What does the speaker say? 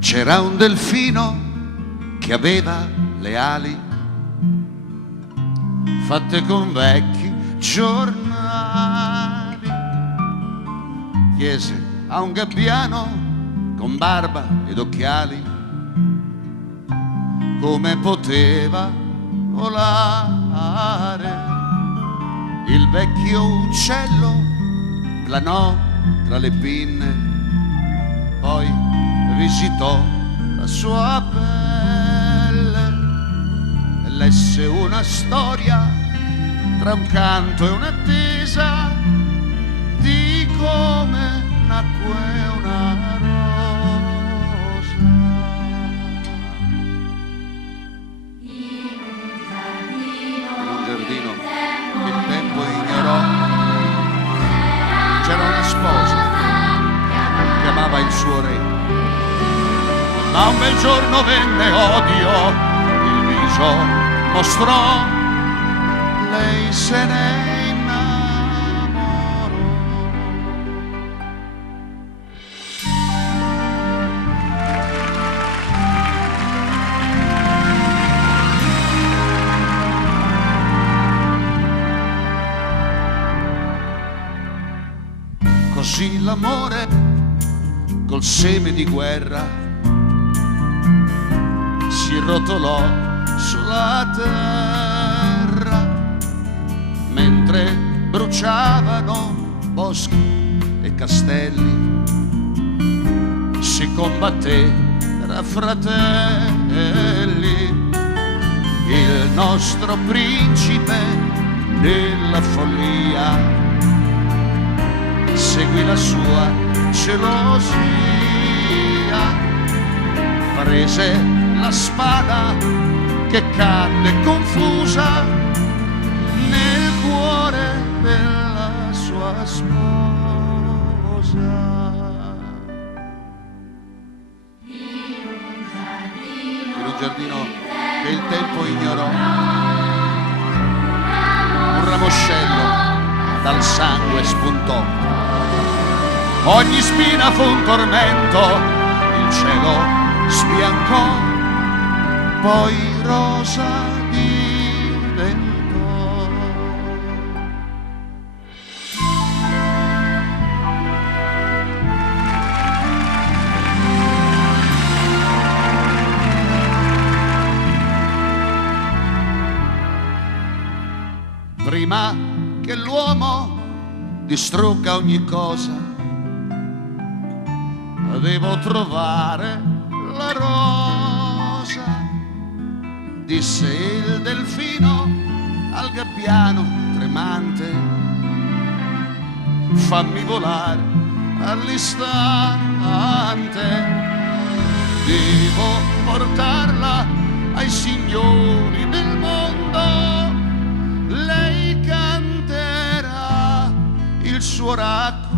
C'era un delfino che aveva le ali fatte con vecchi giornali. Chiese a un gabbiano con barba ed occhiali come poteva volare. Il vecchio uccello planò tra le pinne, poi visitò la sua pelle e lesse una storia tra un canto e un'attesa di come nacque una rosa. In un giardino che il tempo ignorò c'era una sposa che amava il suo re. Ma un bel giorno venne odio, il viso mostrò, lei se ne innamorò. Così l'amore col seme di guerra si rotolò sulla terra mentre bruciavano boschi e castelli. Si combatté tra fratelli. Il nostro principe della follia seguì la sua gelosia, prese la spada che cadde confusa nel cuore della sua sposa. In un giardino che il tempo ignorò, un ramoscello dal sangue spuntò. Ogni spina fu un tormento, il cielo sbiancò, poi rosa diventò. Prima che l'uomo distrugga ogni cosa, devo trovare la rosa, disse il delfino al gabbiano tremante. Fammi volare all'istante, devo portarla ai signori del mondo. Lei canterà il suo racconto